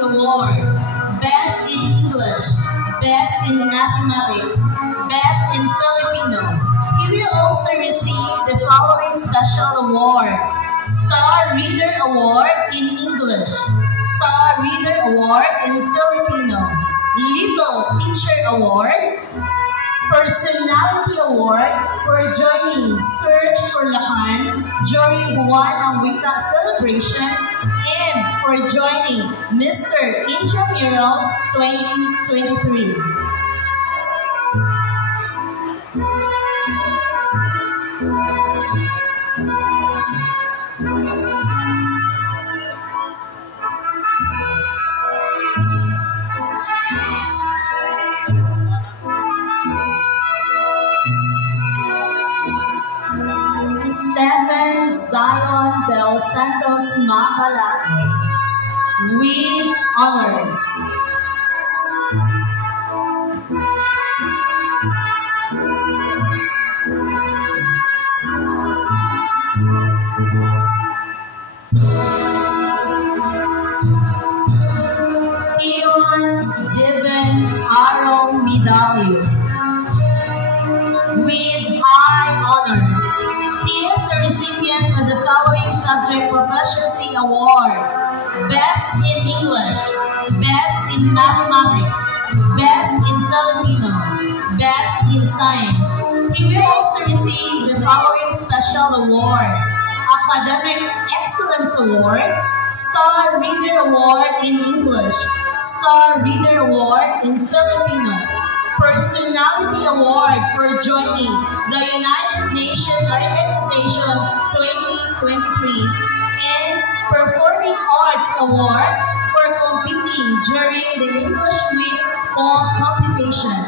Award, Best in English, Best in Mathematics, Best in Filipino. He will also receive the following special award: Star Reader Award in English, Star Reader Award in Filipino, Little Teacher Award, Personality Award for joining Search for Lacan during Buwan ng Wika celebration, and for joining Mr. Intramurals 2023. Stephen Zion Del Santos Mapalaco with honors. Keon Devin Arong Medalyo with high honors. He is the recipient of the following Subject Proficiency Award: Best in English, Best in Mathematics, Best in Filipino, Best in Science. He will also receive the following special award: Academic Excellence Award, Star Reader Award in English, Star Reader Award in Filipino, Personality Award for joining the United Nations Organization 2023, and Performing Arts Award for competing during the English Week poem competition.